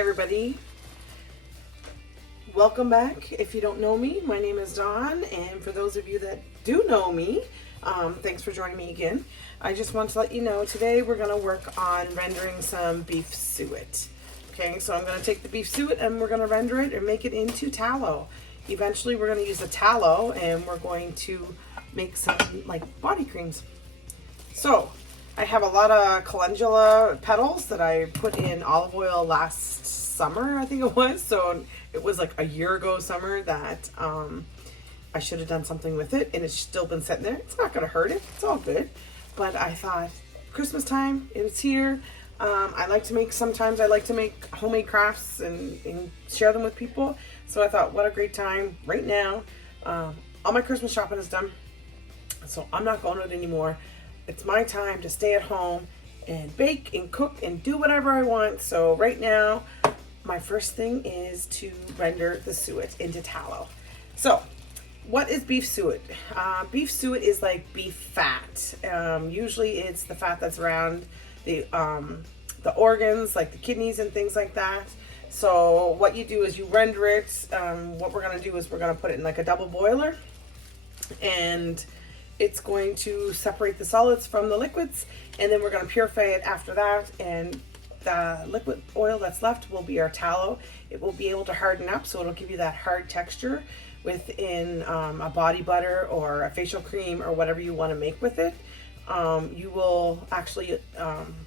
everybody, welcome back. If you don't know me, my name is Dawn, and for those of you that do know me, thanks for joining me again. I just want to let you know today we're going to work on rendering some beef suet. Okay, so I'm going to take the beef suet and we're going to render it and make it into tallow. Eventually we're going to use the tallow and we're going to make some like body creams. So I have a lot of calendula petals that I put in olive oil last summer, I think it was. So it was like a year ago summer that I should have done something with it, and it's still been sitting there. It's not going to hurt it. It's all good. But I thought Christmas time, it's here. Sometimes I like to make homemade crafts and share them with people. So I thought, what a great time right now. All my Christmas shopping is done. So I'm not going out anymore. It's my time to stay at home and bake and cook and do whatever I want. So right now, my first thing is to render the suet into tallow. So what is beef suet? Beef suet is like beef fat. Usually it's the fat that's around the organs, like the kidneys and things like that. So what you do is you render it. What we're going to do is we're going to put it in like a double boiler, and it's going to separate the solids from the liquids, and then we're going to purify it after that, and the liquid oil that's left will be our tallow. It will be able to harden up, so it'll give you that hard texture within a body butter or a facial cream or whatever you want to make with it. You will actually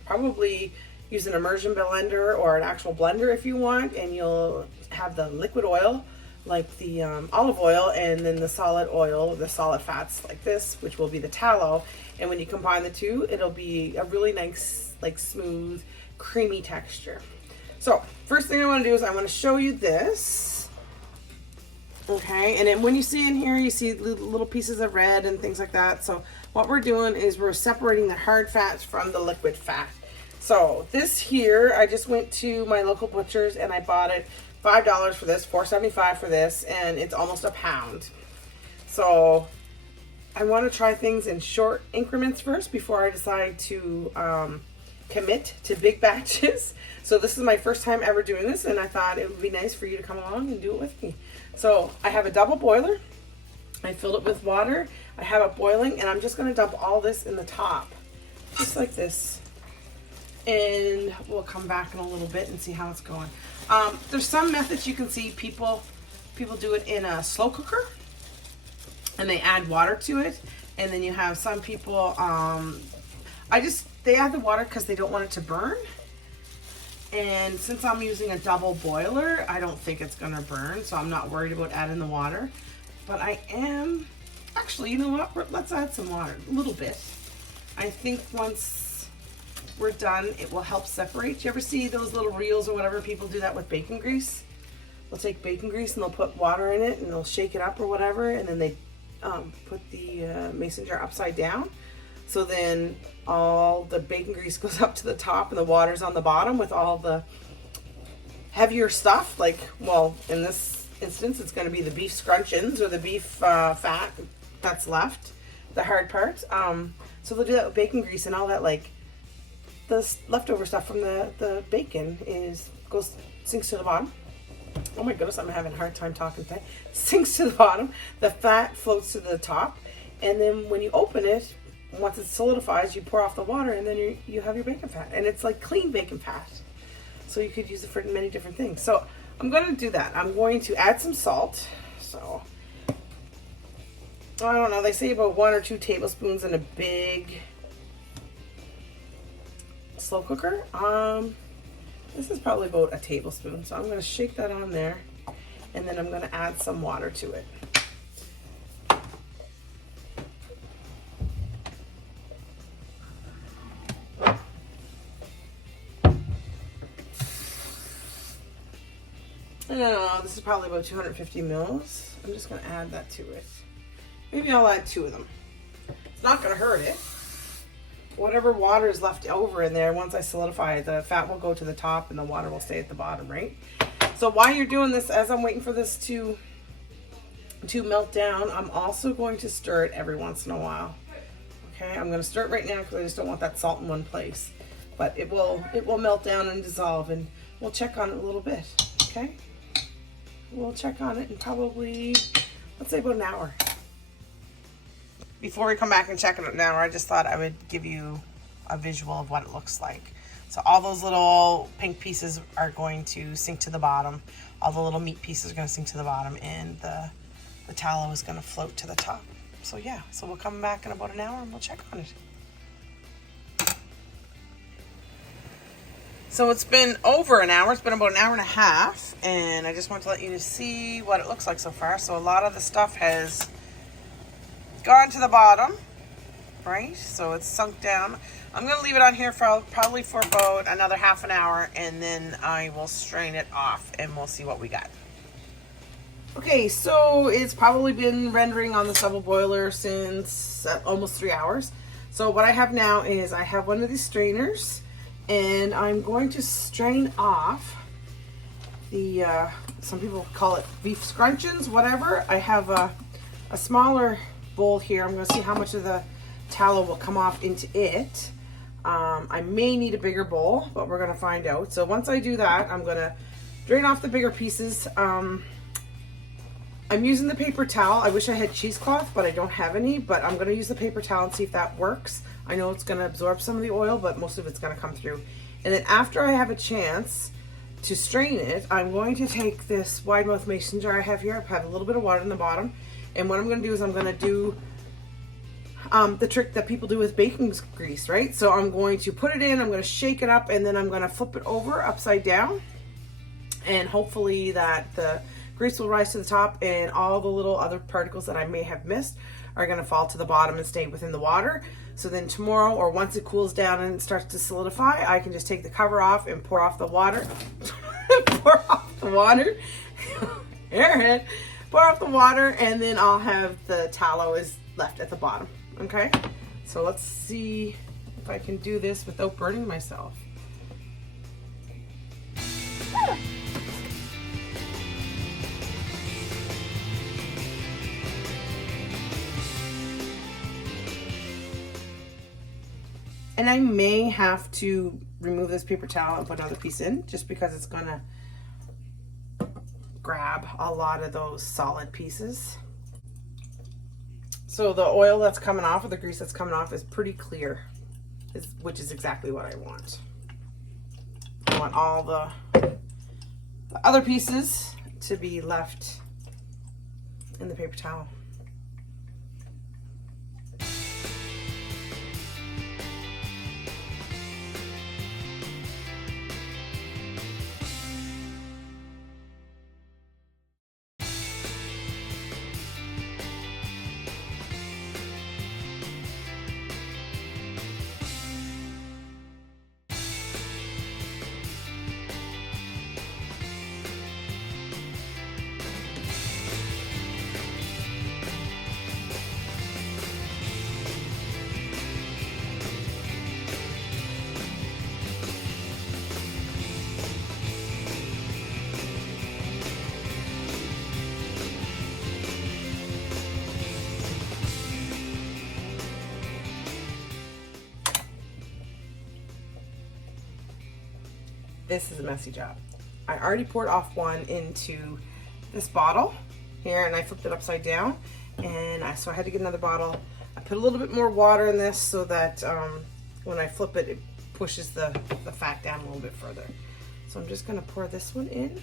probably use an immersion blender or an actual blender if you want, and you'll have the liquid oil like the olive oil, and then the solid oil, the solid fats like this, which will be the tallow. And when you combine the two, it'll be a really nice, like smooth, creamy texture. So first thing I want to do is I want to show you this. Okay, and then when you see in here, you see little pieces of red and things like that. So what we're doing is we're separating the hard fats from the liquid fat. So this here, I just went to my local butcher's and I bought it $5 for this, $4.75 for this, and it's almost a pound. So I want to try things in short increments first before I decide to commit to big batches. So this is my first time ever doing this, and I thought it would be nice for you to come along and do it with me. So I have a double boiler. I filled it with water. I have it boiling, and I'm just going to dump all this in the top, just like this. And we'll come back in a little bit and see how it's going. There's some methods you can see people do it in a slow cooker, and they add water to it. And then you have some people, they add the water because they don't want it to burn. And since I'm using a double boiler, I don't think it's gonna burn, so I'm not worried about adding the water. But I am, actually, you know what? Let's add some water, a little bit. I think once we're done, it will help separate. Do you ever see those little reels or whatever? People do that with bacon grease. They'll take bacon grease and they'll put water in it and they'll shake it up or whatever, and then they put the mason jar upside down. So then all the bacon grease goes up to the top and the water's on the bottom with all the heavier stuff. Like, well, in this instance, it's going to be the beef scrunchions or the beef fat that's left, the hard part. So they'll do that with bacon grease, and all that, like the leftover stuff from the bacon sinks to the bottom. Oh my goodness, I'm having a hard time talking today. Sinks to the bottom. The fat floats to the top, and then when you open it, once it solidifies, you pour off the water, and then you have your bacon fat, and it's like clean bacon fat. So you could use it for many different things. So I'm going to do that. I'm going to add some salt. So I don't know. They say about 1 or 2 tablespoons in a big slow cooker. This is probably about a tablespoon. So I'm going to shake that on there, and then I'm going to add some water to it. I don't know, this is probably about 250 mils. I'm just going to add that to it. Maybe I'll add 2 of them. It's not going to hurt it. Whatever water is left over in there, once I solidify it, the fat will go to the top and the water will stay at the bottom, right? So while you're doing this, as I'm waiting for this to melt down, I'm also going to stir it every once in a while. Okay, I'm going to stir it right now because I just don't want that salt in one place. But it will melt down and dissolve, and we'll check on it a little bit, okay? We'll check on it in probably, let's say about an hour. Before we come back and check it out an hour, I just thought I would give you a visual of what it looks like. So all those little pink pieces are going to sink to the bottom. All the little meat pieces are going to sink to the bottom, and the tallow is going to float to the top. So yeah, so we'll come back in about an hour and we'll check on it. So it's been over an hour. It's been about an hour and a half, and I just want to let you see what it looks like so far. So a lot of the stuff has gone to the bottom, right? So it's sunk down. I'm going to leave it on here for probably for about another half an hour, and then I will strain it off and we'll see what we got. Okay, so it's probably been rendering on the double boiler since almost 3 hours. So what I have now is I have one of these strainers, and I'm going to strain off the, some people call it beef scrunchions, whatever. I have a smaller bowl here. I'm going to see how much of the tallow will come off into it. I may need a bigger bowl, but we're going to find out. So once I do that, I'm going to drain off the bigger pieces. I'm using the paper towel. I wish I had cheesecloth, but I don't have any, but I'm going to use the paper towel and see if that works. I know it's going to absorb some of the oil, but most of it's going to come through. And then after I have a chance to strain it, I'm going to take this wide mouth mason jar I have here. I have a little bit of water in the bottom. And what I'm going to do is I'm going to do the trick that people do with baking grease, right? So I'm going to put it in, I'm going to shake it up, and then I'm going to flip it over upside down. And hopefully that the grease will rise to the top, and all the little other particles that I may have missed are going to fall to the bottom and stay within the water. So then tomorrow, or once it cools down and it starts to solidify, I can just take the cover off and pour off the water. Pour off the water. Airhead. Pour off the water, and then I'll have the tallow is left at the bottom. Okay? So let's see if I can do this without burning myself. And I may have to remove this paper towel and put another piece in, just because it's gonna grab a lot of those solid pieces. So the oil that's coming off, or the grease that's coming off, is pretty clear, which is exactly what I want. I want all the other pieces to be left in the paper towel. This is a messy job. I already poured off one into this bottle here, and I flipped it upside down, and so I had to get another bottle. I put a little bit more water in this so that when I flip it, it pushes the fat down a little bit further. So I'm just going to pour this one in.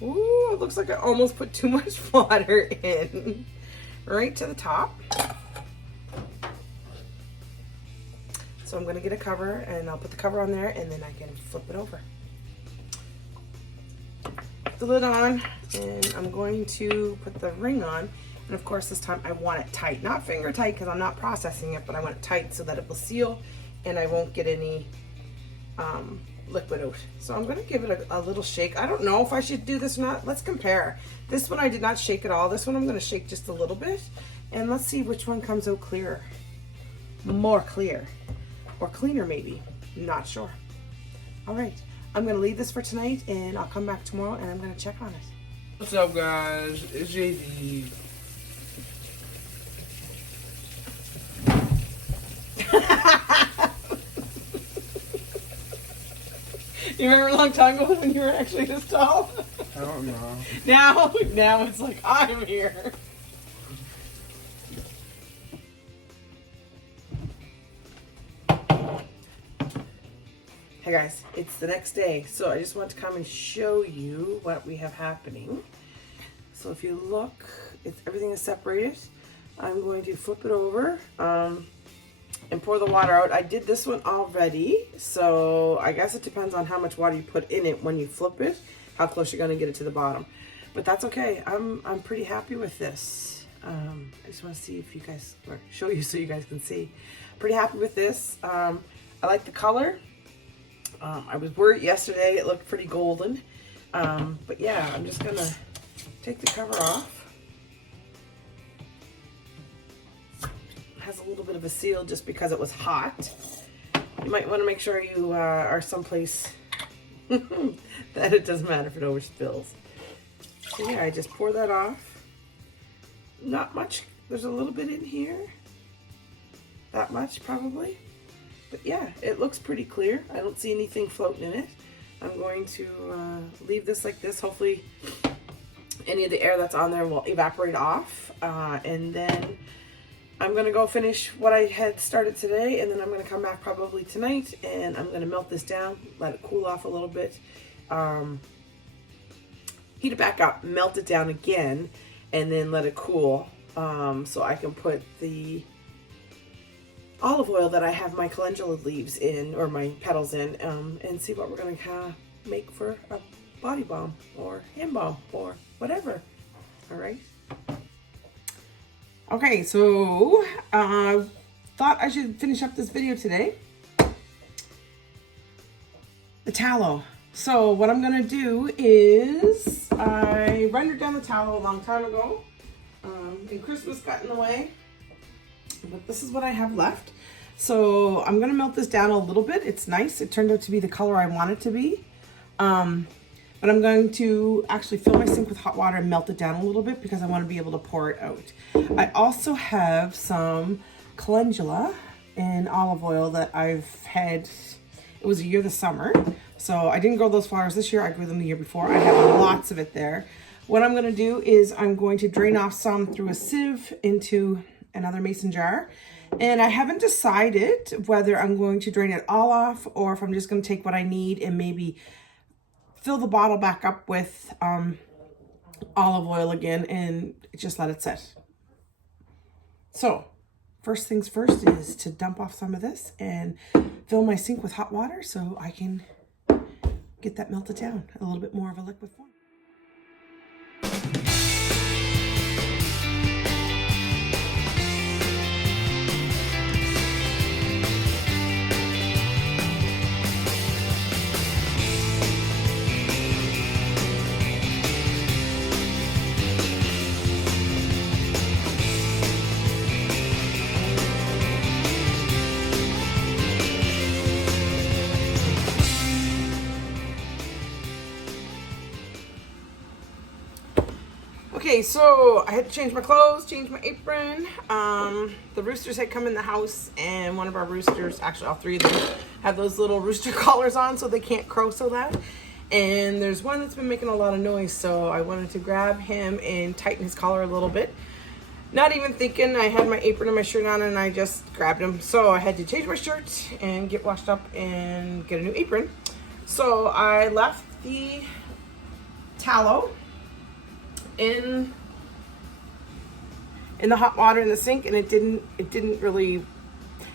Ooh, it looks like I almost put too much water in. Right to the top. So I'm going to get a cover, and I'll put the cover on there, and then I can flip it over. Put the lid on, and I'm going to put the ring on. And of course this time I want it tight. Not finger tight, because I'm not processing it, but I want it tight so that it will seal and I won't get any liquid out. So I'm going to give it a little shake. I don't know if I should do this or not. Let's compare. This one I did not shake at all. This one I'm going to shake just a little bit. And let's see which one comes out clearer. More clear. Or cleaner maybe. Not sure. All right. I'm going to leave this for tonight, and I'll come back tomorrow and I'm going to check on it. What's up, guys? It's JD. You remember a long time ago when you were actually this tall? I don't know. Now it's like, I'm here. Hey guys, it's the next day, so I just want to come and show you what we have happening. So if you look, everything is separated. I'm going to flip it over and pour the water out. I did this one already, so I guess it depends on how much water you put in it when you flip it, how close you're going to get it to the bottom. But that's okay. I'm pretty happy with this. I just want to see if you guys, or show you so you guys can see. Pretty happy with this. I like the color. I was worried yesterday, it looked pretty golden. But yeah, I'm just gonna take the cover off. It has a little bit of a seal just because it was hot. You might want to make sure you are someplace that it doesn't matter if it overspills. So yeah, I just pour that off. Not much, there's a little bit in here. That much probably. But yeah, it looks pretty clear. I don't see anything floating in it. I'm going to leave this like this. Hopefully any of the air that's on there will evaporate off. And then I'm going to go finish what I had started today. And then I'm going to come back probably tonight. And I'm going to melt this down, let it cool off a little bit. Heat it back up, melt it down again, and then let it cool. So I can put the olive oil that I have my calendula leaves in, or my petals in, and see what we're going to make for a body balm or hand balm or whatever. All right. Okay, so thought I should finish up this video today. The tallow. So what I'm going to do is I rendered down the tallow a long time ago, and Christmas got in the way. But this is what I have left. So I'm going to melt this down a little bit. It's nice. It turned out to be the color I want it to be. But I'm going to actually fill my sink with hot water and melt it down a little bit because I want to be able to pour it out. I also have some calendula and olive oil that I've had. It was a year this summer. So I didn't grow those flowers this year. I grew them the year before. I have lots of it there. What I'm going to do is I'm going to drain off some through a sieve into another mason jar, and I haven't decided whether I'm going to drain it all off or if I'm just going to take what I need and maybe fill the bottle back up with olive oil again and just let it sit. So first things first is to dump off some of this and fill my sink with hot water so I can get that melted down, a little bit more of a liquid form. Okay, so I had to change my clothes, change my apron. The roosters had come in the house, and one of our roosters, actually all three of them, have those little rooster collars on so they can't crow so loud. And there's one that's been making a lot of noise, so I wanted to grab him and tighten his collar a little bit. Not even thinking, I had my apron and my shirt on, and I just grabbed him. So I had to change my shirt and get washed up and get a new apron. So I left the tallow in the hot water in the sink, and it didn't really,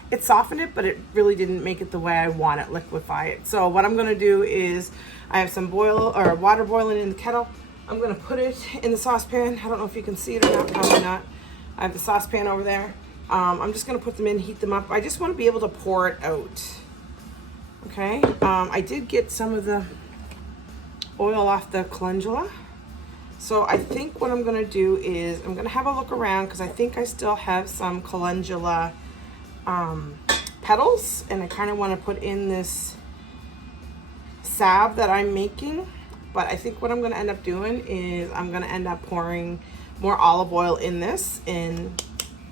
it softened it, but it really didn't make it the way I want it, liquefy it. So what I'm gonna do is I have some water boiling in the kettle. I'm gonna put it in the saucepan. I don't know if you can see it or not, probably not. I have the saucepan over there. I'm just gonna put them in, heat them up. I just want to be able to pour it out. Okay, I did get some of the oil off the calendula. So I think what I'm gonna do is I'm gonna have a look around because I think I still have some calendula petals, and I kind of want to put in this salve that I'm making. But I think what I'm gonna end up doing is I'm gonna end up pouring more olive oil in this and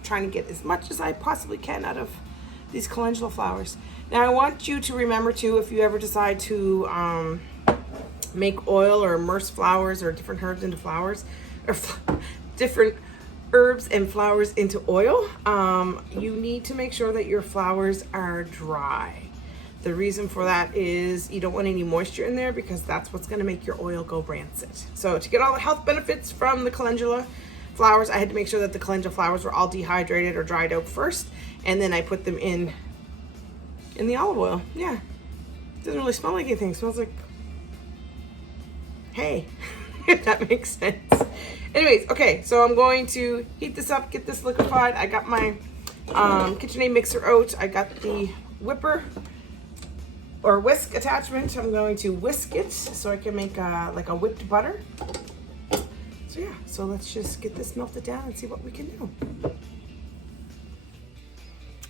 trying to get as much as I possibly can out of these calendula flowers. Now I want you to remember too, if you ever decide to make oil or immerse flowers or different herbs into flowers, or different herbs and flowers into oil, you need to make sure that your flowers are dry. The reason for that is you don't want any moisture in there, because that's what's going to make your oil go rancid. So to get all the health benefits from the calendula flowers, I had to make sure that the calendula flowers were all dehydrated or dried out first, and then I put them in the olive oil. Yeah, it doesn't really smell like anything. It smells like hay, if that makes sense. Anyways, okay, so I'm going to heat this up, get this liquefied. I got my KitchenAid mixer out. I got the whipper or whisk attachment. I'm going to whisk it so I can make like a whipped butter. So yeah, so let's just get this melted down and see what we can do.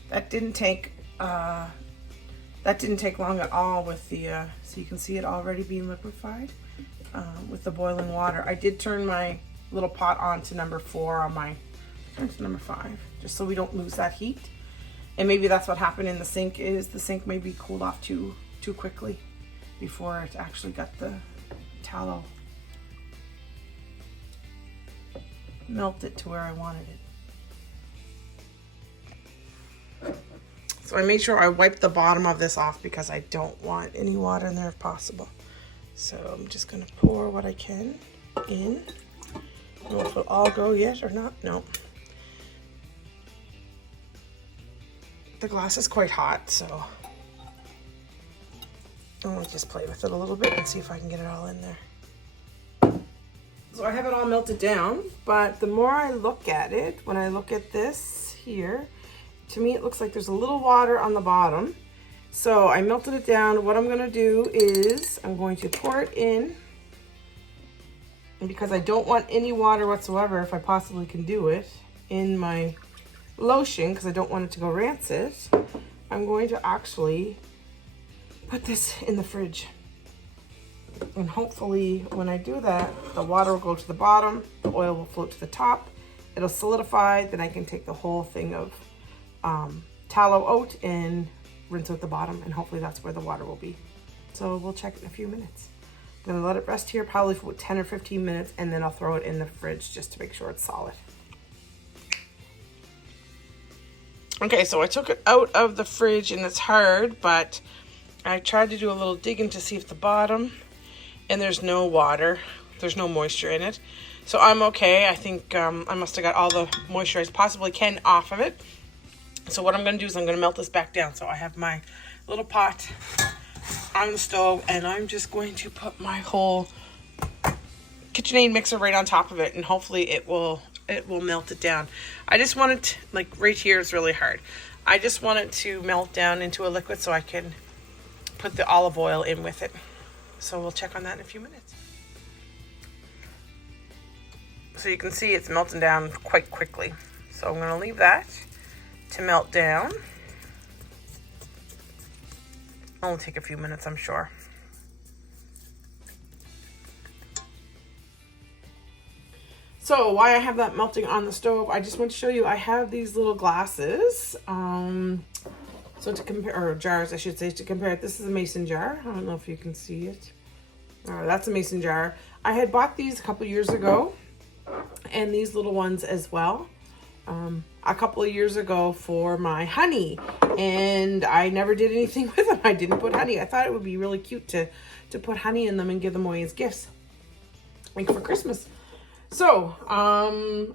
That didn't take long at all with the so you can see it already being liquefied with the boiling water. I did turn my little pot on to number 4 on my, turn to number 5, just so we don't lose that heat. And maybe that's what happened in the sink, is the sink maybe cooled off too quickly before it actually got the tallow melted to where I wanted it. So I made sure I wiped the bottom of this off because I don't want any water in there if possible. So I'm just gonna pour what I can in. I don't know if it'll all go yet or not. No. The glass is quite hot, so I'm gonna just play with it a little bit and see if I can get it all in there. So I have it all melted down, but the more I look at it, when I look at this here, to me it looks like there's a little water on the bottom. So I melted it down. What I'm gonna do is I'm going to pour it in, and because I don't want any water whatsoever, if I possibly can do it, in my lotion, because I don't want it to go rancid, I'm going to actually put this in the fridge. And hopefully when I do that, the water will go to the bottom, the oil will float to the top, it'll solidify, then I can take the whole thing of tallow out and rinse out the bottom, and hopefully that's where the water will be. So we'll check in a few minutes. I'm gonna let it rest here probably for 10 or 15 minutes, and then I'll throw it in the fridge just to make sure it's solid. Okay, so I took it out of the fridge and it's hard, but I tried to do a little digging to see if the bottom, and there's no water, there's no moisture in it. So I'm okay. I think I must have got all the moisture I possibly can off of it. So what I'm gonna do is I'm gonna melt this back down. So I have my little pot on the stove, and I'm just going to put my whole KitchenAid mixer right on top of it, and hopefully it will melt it down. I just want it, like right here is really hard. I just want it to melt down into a liquid so I can put the olive oil in with it. So we'll check on that in a few minutes. So you can see it's melting down quite quickly. So I'm gonna leave that to melt down. It'll take a few minutes, I'm sure. So why I have that melting on the stove, I just want to show you, I have these little glasses. So to compare, or jars, I should say, to compare it, this is a mason jar. I don't know if you can see it. That's a mason jar. I had bought these a couple years ago, and these little ones as well. A couple of years ago for my honey, and I never did anything with them. I didn't put honey. I thought it would be really cute to put honey in them and give them away as gifts, like for Christmas. So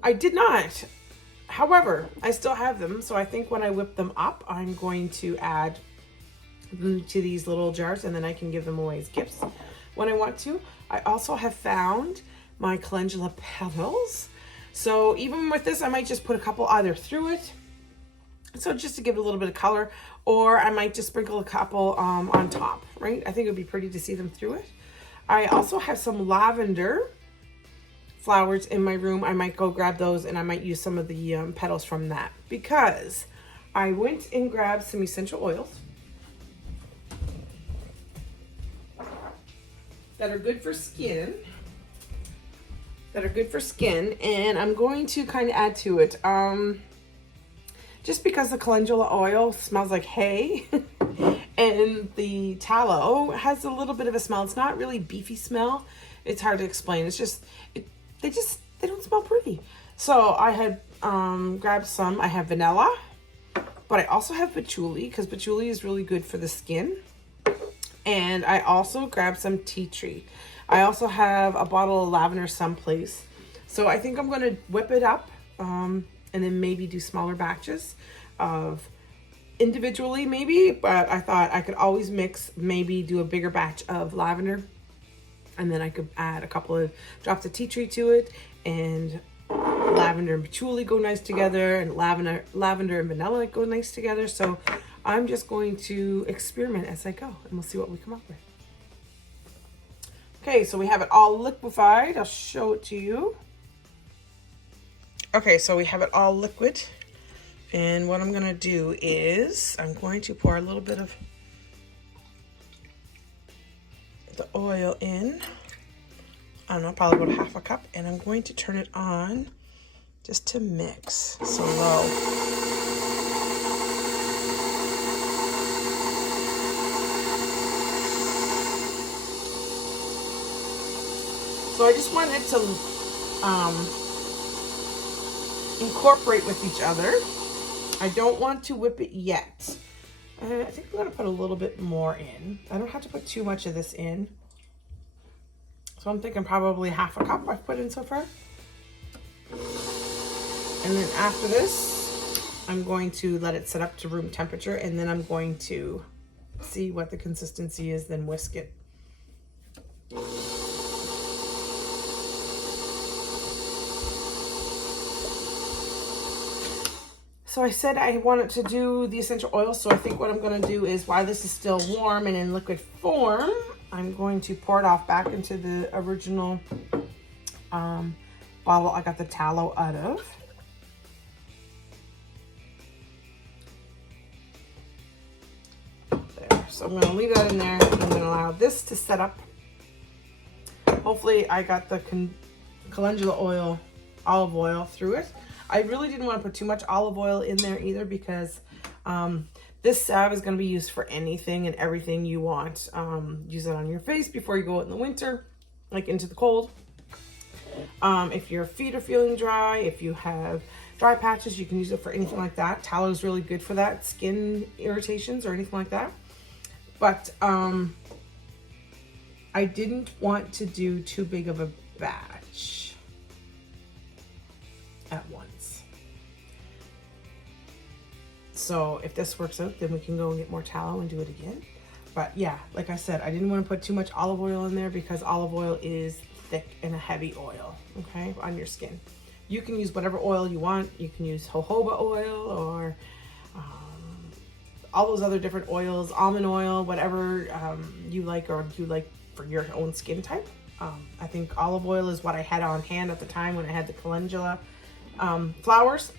I did not. However, I still have them, so I think when I whip them up, I'm going to add them to these little jars, and then I can give them away as gifts when I want to. I also have found my calendula petals. So even with this, I might just put a couple either through it, so just to give it a little bit of color, or I might just sprinkle a couple on top, right? I think it would be pretty to see them through it. I also have some lavender flowers in my room. I might go grab those, and I might use some of the petals from that, because I went and grabbed some essential oils that are good for skin. And I'm going to kind of add to it. just because the calendula oil smells like hay and the tallow has a little bit of a smell. It's not really beefy smell. It's hard to explain. It's just, they don't smell pretty. So I had grabbed some. I have vanilla, but I also have patchouli because patchouli is really good for the skin. And I also grabbed some tea tree. I also have a bottle of lavender someplace. So I think I'm going to whip it up and then maybe do smaller batches of individually maybe. But I thought I could always mix, maybe do a bigger batch of lavender. And then I could add a couple of drops of tea tree to it. And lavender and patchouli go nice together. And lavender and vanilla go nice together. So I'm just going to experiment as I go, and we'll see what we come up with. Okay, so we have it all liquefied. I'll show it to you. Okay, so we have it all liquid. And what I'm going to do is I'm going to pour a little bit of the oil in. I don't know, probably about half a cup. And I'm going to turn it on just to mix, so low. So I just want it to incorporate with each other. I don't want to whip it yet. I think I'm going to put a little bit more in. I don't have to put too much of this in. So I'm thinking probably half a cup I've put in so far. And then after this, I'm going to let it set up to room temperature, and then I'm going to see what the consistency is, then whisk it. So I said I wanted to do the essential oil, so I think what I'm going to do is, while this is still warm and in liquid form, I'm going to pour it off back into the original bottle I got the tallow out of. There. So I'm going to leave that in there. I'm going to allow this to set up. Hopefully I got the calendula oil, olive oil through it. I really didn't want to put too much olive oil in there either, because this salve is going to be used for anything and everything you want. Use it on your face before you go out in the winter, like into the cold. If your feet are feeling dry, if you have dry patches, you can use it for anything like that. Tallow is really good for that, skin irritations or anything like that. But I didn't want to do too big of a batch at once. So if this works out, then we can go and get more tallow and do it again. But yeah, like I said, I didn't want to put too much olive oil in there, because olive oil is thick and a heavy oil, okay, on your skin. You can use whatever oil you want. You can use jojoba oil or all those other different oils, almond oil, whatever you like, or you like for your own skin type. I think olive oil is what I had on hand at the time when I had the calendula flowers.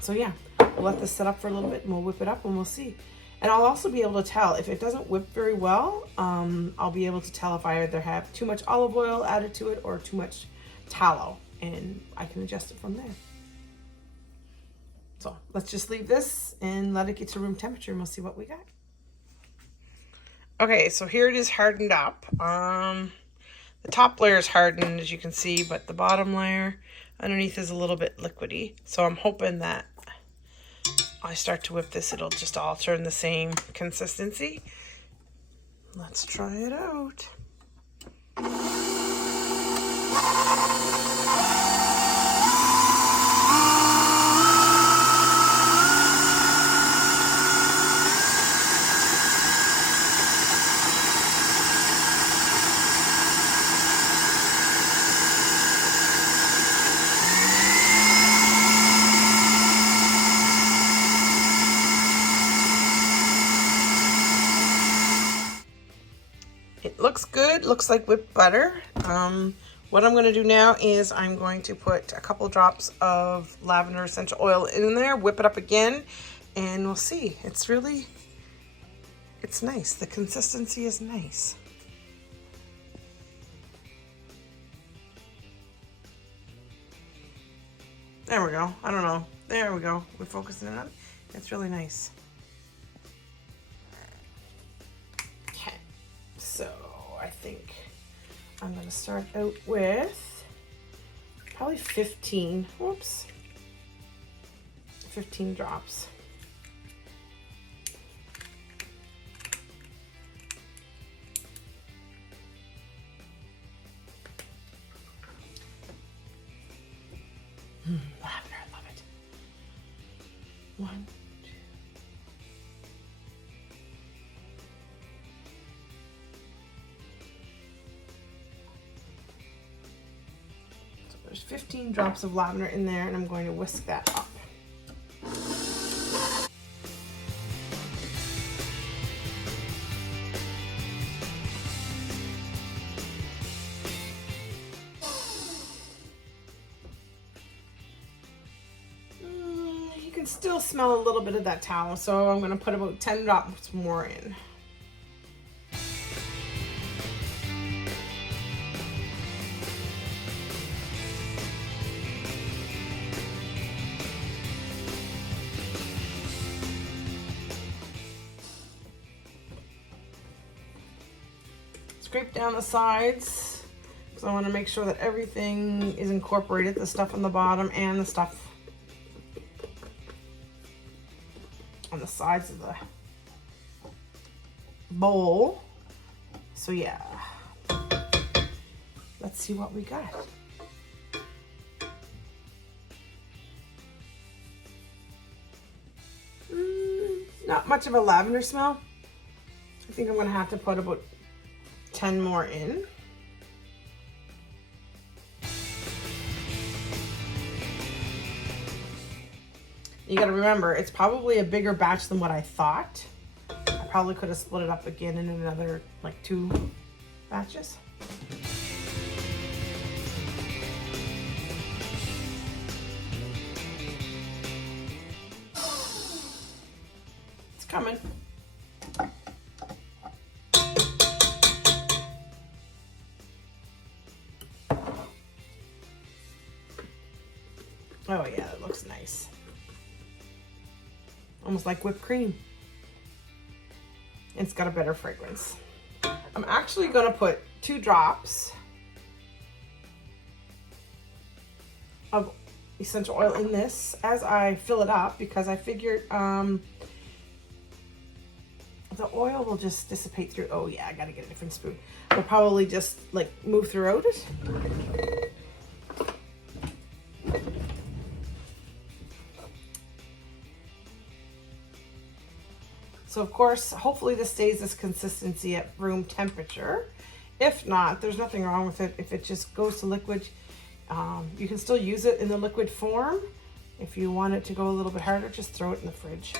So yeah, we'll let this set up for a little bit and we'll whip it up and we'll see. And I'll also be able to tell if it doesn't whip very well. I'll be able to tell if I either have too much olive oil added to it or too much tallow, and I can adjust it from there. So let's just leave this and let it get to room temperature and we'll see what we got. Okay, so here it is hardened up. The top layer is hardened, as you can see, but the bottom layer underneath is a little bit liquidy. So I'm hoping that I start to whip this, it'll just all turn the same consistency. Let's try it out. It looks good, looks like whipped butter. What I'm going to do now is I'm going to put a couple drops of lavender essential oil in there, whip it up again, and we'll see. It's nice. The consistency is nice. There we go. I don't know. There we go. We're focusing on it. It's really nice. Okay, so I think I'm gonna start out with probably 15, 15 drops. Lavender, I love it. 1, 2. So there's 15 drops of lavender in there, and I'm going to whisk that up. You can still smell a little bit of that tallow, so I'm going to put about 10 drops more in. Scrape down the sides because I want to make sure that everything is incorporated, the stuff on the bottom and the stuff on the sides of the bowl. So yeah, let's see what we got. Not much of a lavender smell. I think I'm gonna have to put about 10 more in. You gotta remember, it's probably a bigger batch than what I thought. I probably could have split it up again in another, like 2 batches. It's coming. Oh yeah, it looks nice. Almost like whipped cream. It's got a better fragrance. I'm actually gonna put 2 drops of essential oil in this as I fill it up, because I figured the oil will just dissipate through. Oh yeah, I gotta get a different spoon. I'll probably just like move throughout it. So of course, hopefully this stays this consistency at room temperature. If not, there's nothing wrong with it. If it just goes to liquid, you can still use it in the liquid form. If you want it to go a little bit harder, just throw it in the fridge.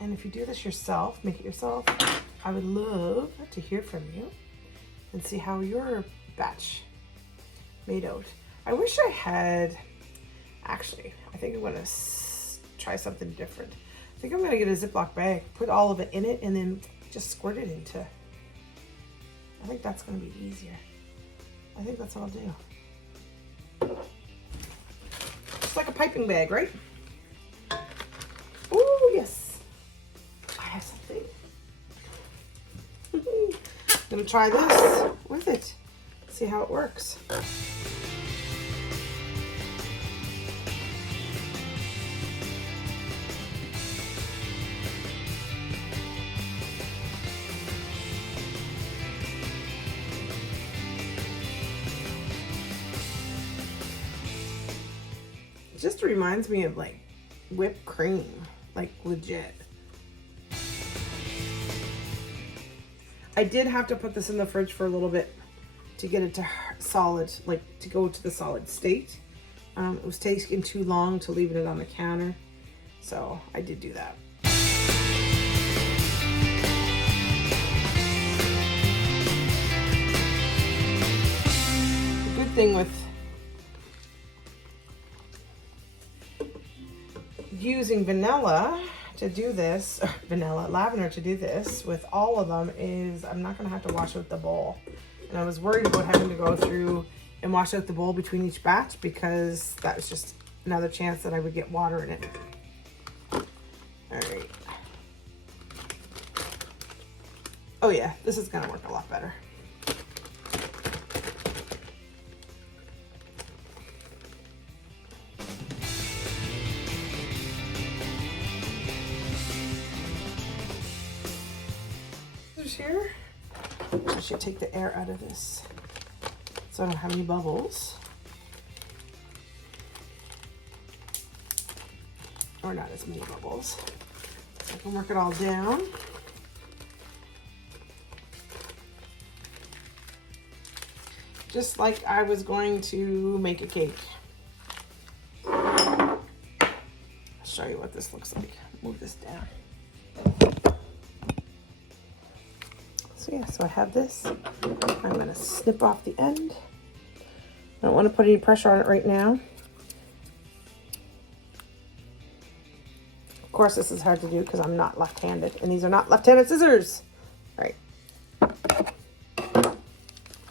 And if you do this yourself, make it yourself, I would love to hear from you and see how your batch made out. I wish I had, actually, I think I'm gonna try something different. I think I'm gonna get a Ziploc bag, put all of it in it, and then just squirt it into, I think that's gonna be easier. I think that's what I'll do. It's like a piping bag, right? Oh, yes. I have something. I'm gonna try this with it, see how it works. It just reminds me of like whipped cream, like legit. I did have to put this in the fridge for a little bit to get it to solid, like to go to the solid state. It was taking too long to leave it on the counter, so I did do that. The good thing with using vanilla to do this, or lavender to do this with all of them, is I'm not gonna have to wash out the bowl. And I was worried about having to go through and wash out the bowl between each batch, because that was just another chance that I would get water in it. All right. Oh yeah, this is gonna work a lot better. Here, I should take the air out of this so I don't have any bubbles, or not as many bubbles, so I can work it all down. Just like I was going to make a cake. I'll show you what this looks like. Move this down. So yeah, so I have this. I'm gonna snip off the end. I don't want to put any pressure on it right now. Of course, this is hard to do because I'm not left-handed, and these are not left-handed scissors. Right.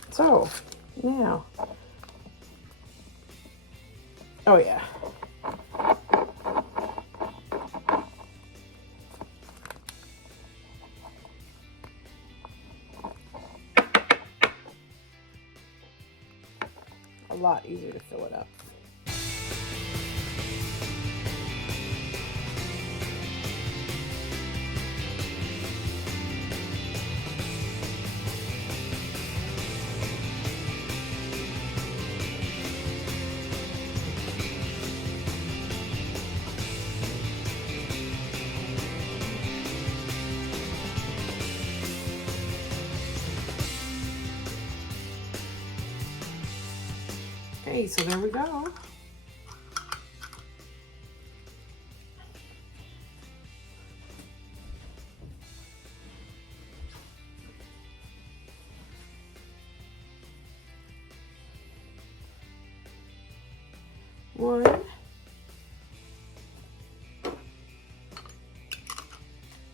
So now, oh yeah. A lot easier to fill it up. Okay, so there we go. One,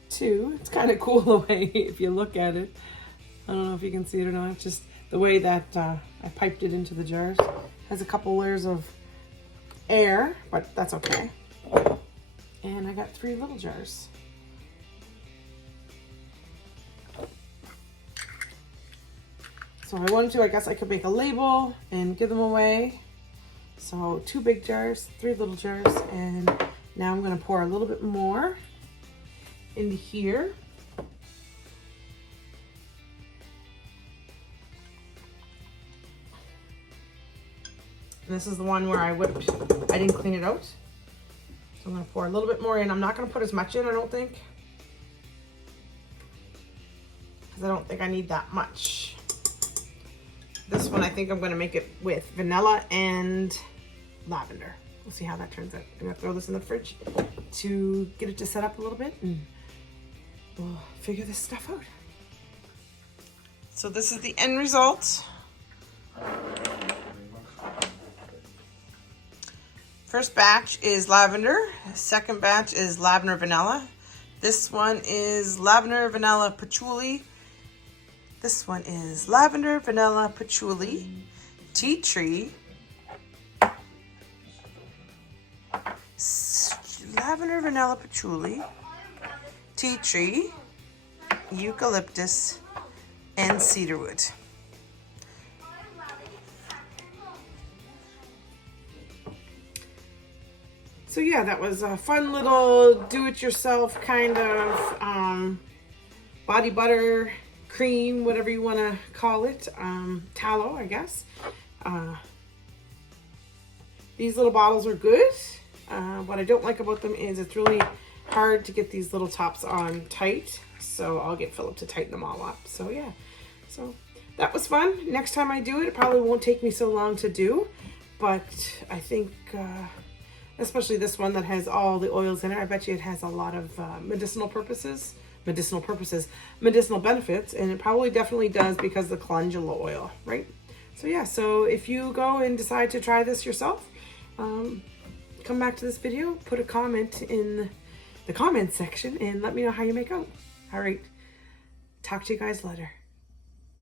two. It's kind of cool the way, if you look at it. I don't know if you can see it or not. It's just the way that I piped it into the jars. Has a couple layers of air, but that's okay. And I got 3 little jars. So I wanted to, I guess I could make a label and give them away. So 2 big jars, 3 little jars, and now I'm gonna pour a little bit more into here. And this is the one where I whipped, I didn't clean it out. So I'm gonna pour a little bit more in. I'm not gonna put as much in, I don't think. Because I don't think I need that much. This one, I think I'm gonna make it with vanilla and lavender. We'll see how that turns out. I'm gonna throw this in the fridge to get it to set up a little bit, and we'll figure this stuff out. So this is the end result. First batch is lavender, second batch is lavender vanilla. This one is lavender vanilla patchouli. This one is lavender vanilla patchouli, tea tree, lavender vanilla patchouli, tea tree, eucalyptus, and cedarwood. So yeah, that was a fun little do-it-yourself kind of body butter, cream, whatever you want to call it, tallow, I guess. These little bottles are good. What I don't like about them is it's really hard to get these little tops on tight. So I'll get Philip to tighten them all up. So yeah, so that was fun. Next time I do it, it probably won't take me so long to do. But I think... especially this one that has all the oils in it. I bet you it has a lot of medicinal benefits, and it probably definitely does because of the calendula oil, right? So yeah, so if you go and decide to try this yourself, come back to this video, put a comment in the comment section, and let me know how you make out. All right, talk to you guys later.